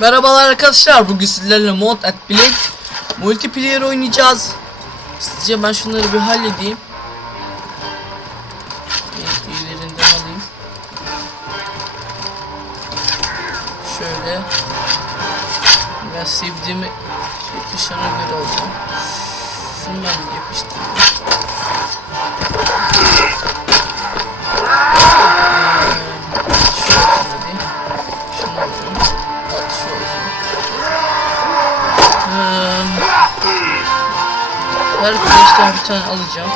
Merhabalar arkadaşlar. Bugün sizlerle Mod at Black multiplayer oynayacağız. Sizce ben şunları bir halledeyim. Evet, üyelerinden alayım. Şöyle. Ben sevdiğimi yakışana göre alacağım. Şunu ben yapıştırayım. Her kreşten bir tane alacağım.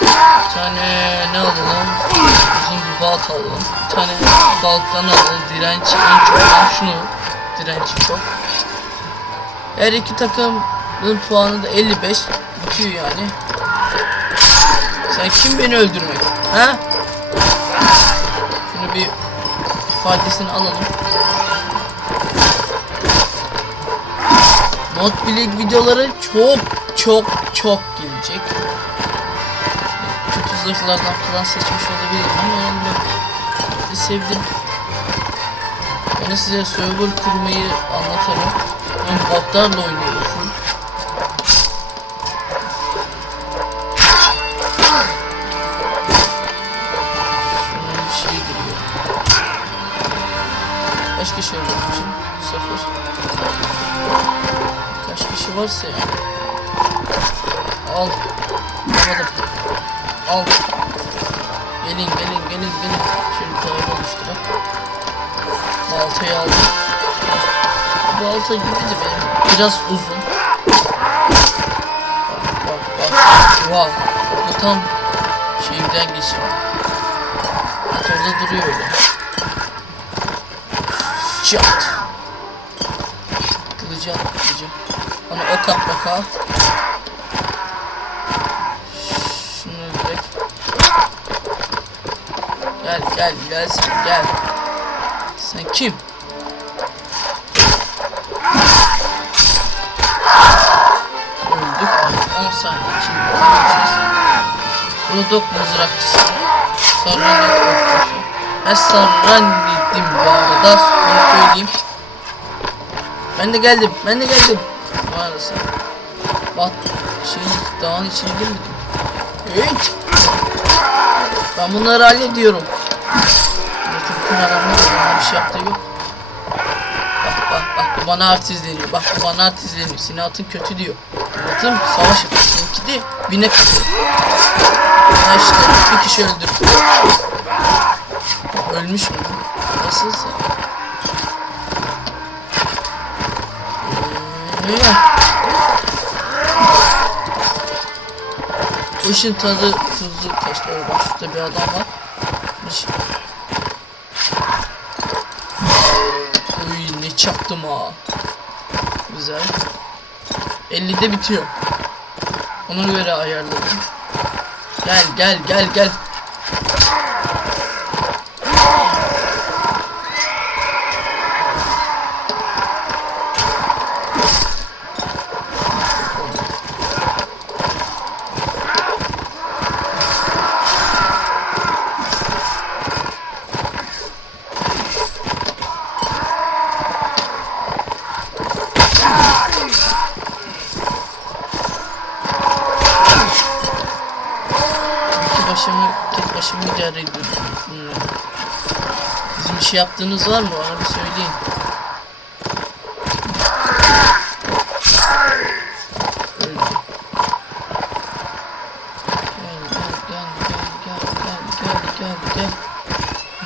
Bir tane ne alalım? Uzun bir balt alalım. Bir tane balttan alalım. Direnci en çok olan şunu. Direnci çok. Her iki takımın puanı da 55. Bitiyor yani. Sen kim beni öldürmek? Ha? Şunu bir ifadesini alalım. Mod Black videoları çok çok çok gelecek. Kötü zırhlardan falan seçmiş olabilirim ama yani ben de sevdim. De size server kurmayı anlatarım. Ben botlarla oynuyorum şey. Kaç kişi öldürmüşüm? Sıfır. Kaç kişi varsa yani. Al. Alamadım. Al. Gelin gelin gelin gelin. Şöyle bir tane oluşturak. Baltayı aldım. Balta gibi de benim. Biraz uzun. Bak bak bak. Wow. Bu tam şeyimden geçirdim. Bak orada duruyor öyle. Çat. Kılıcı al kılıcı. Bana ok at baka. Şunu Gel gel gel sen gel. Sen kim? Öldük. 10 saniye için öleceğiz. Rudok mızrakçısı. Sarranik okçusu. Ben sarranidim bu arada. Bunu söyleyeyim. Ben de geldim. Ben de geldim. Maalesef. Bak şeyin dağın içine girmedim. Evet. Ben bunları hallediyorum. Bütün adamlar bana bir şey yaptığı yok. Bak bak bak bu bana artizleniyor. Bak bu bana artizleniyor. Senin atın kötü diyor. Atım savaş atıyor. Seninki de binek. Ha işte bir kişi öldürdü. Ölmüş mü? Nasılsa. Ee, Bu işin tadı tuzu kaçtı. Oh, bak şurada bir adam var. Uy ne çaktım ha. Güzel. 50'de bitiyor. Ona göre ayarladım. Gel gel gel gel. Başımı, tek başımı idare ediyorum. Hmm. Bizim bir şey yaptığınız var mı? Bana bir söyleyin.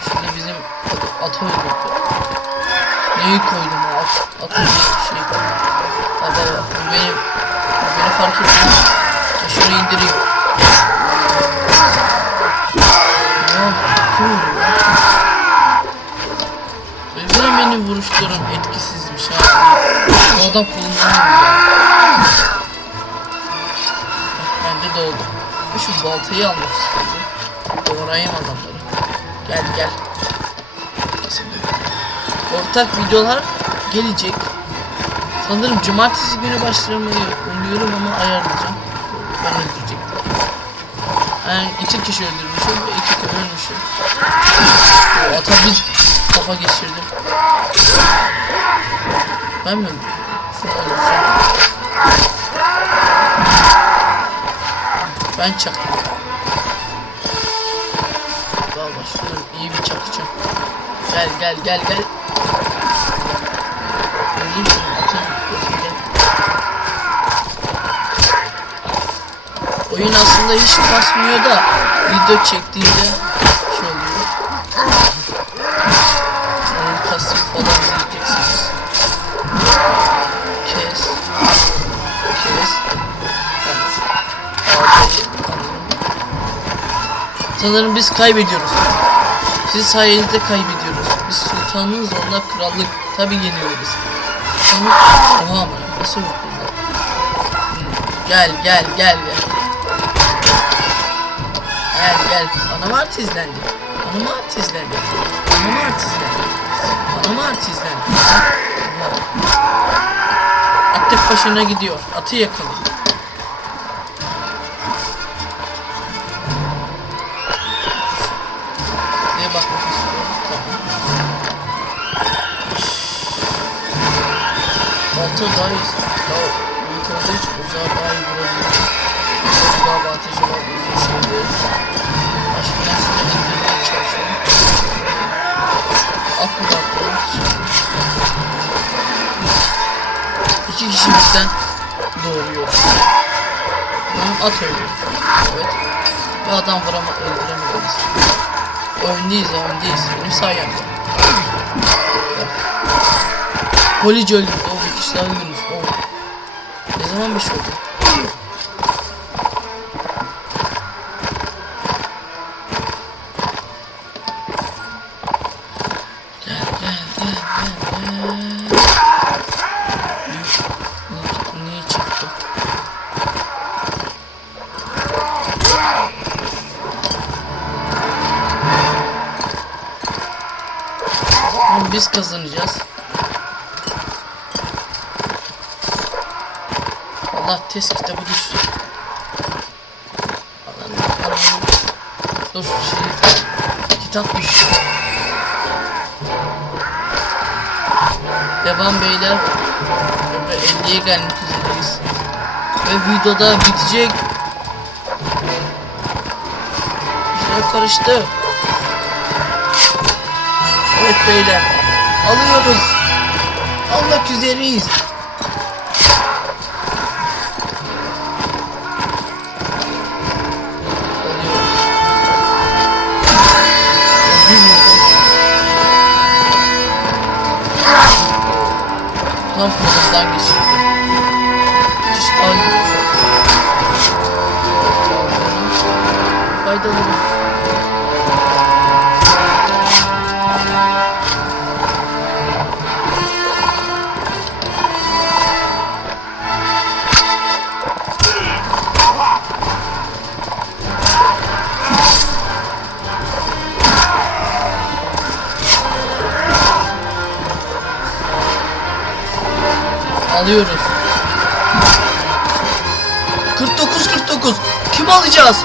Şurada bizim at, atı öldürdü. Neyi koydum Beni vuruşlarım etkisizmiş ha. O adam kullanamıyor ya. Ben de. Ve Şu baltayı almak istedim. Doğrayayım adamları. Gel gel. Ortak videolar gelecek. Sanırım cumartesi günü başlamayı umuyorum ama ayarlayacağım. Ben öldürecektim. Ben iki kişi öldürmüşüm ve iki kişi ölmüşüm. Ata bir kafa geçirdim. Ben mi öldüm? Ben çaktım. Valla şunu iyi bir çakacağım. Gel gel gel gel. Öldüm seni atayım. Gel. Oyun aslında hiç kasmıyor da video çektiğinde Sanırım biz kaybediyoruz. Siz sayenizde kaybediyoruz. Biz sultanınız onlar krallık. Tabi yeniyoruz. Oha ama nasıl vurdun lan? Gel gel gel gel. Gel gel. Bana mı artizlendi? Bana mı artizlendi? Bana mı artizlendi? Mı başına gidiyor. Atı yakalım. Balta daha iyi. Daha büyük olduğu için uzağa daha iyi vurabilir. Çok daha avantajı var uzun şeyde. Başımdan şunu indirmeye çalışıyorum. Mı bakalım? İki kişi bizden doğuruyor. Benim at öldü. Evet. Bir adam vurama öldüremediniz. Öndeyiz öndeyiz. Benim sayemde. Polici öldü. Kişi daha öldürmüş. O. Ne zaman bir şey oldu? Gel gel gel gel gel. Niye, niye çıktı? Oğlum biz kazanacağız. Allah test kitabı düştü. Allah'ım. Dur şey kitap düştü. Devam beyler. Ve 50'ye gelmek üzereyiz. Ve videoda bitecek. İşler karıştı. Evet beyler. Alıyoruz. Almak üzereyiz. Bir vurdum. Tam kolundan geçirdi. Diş daha Faydalı. Alıyoruz. 49 49. Kim alacağız?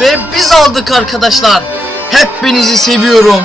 Ve biz aldık arkadaşlar. Hepinizi seviyorum.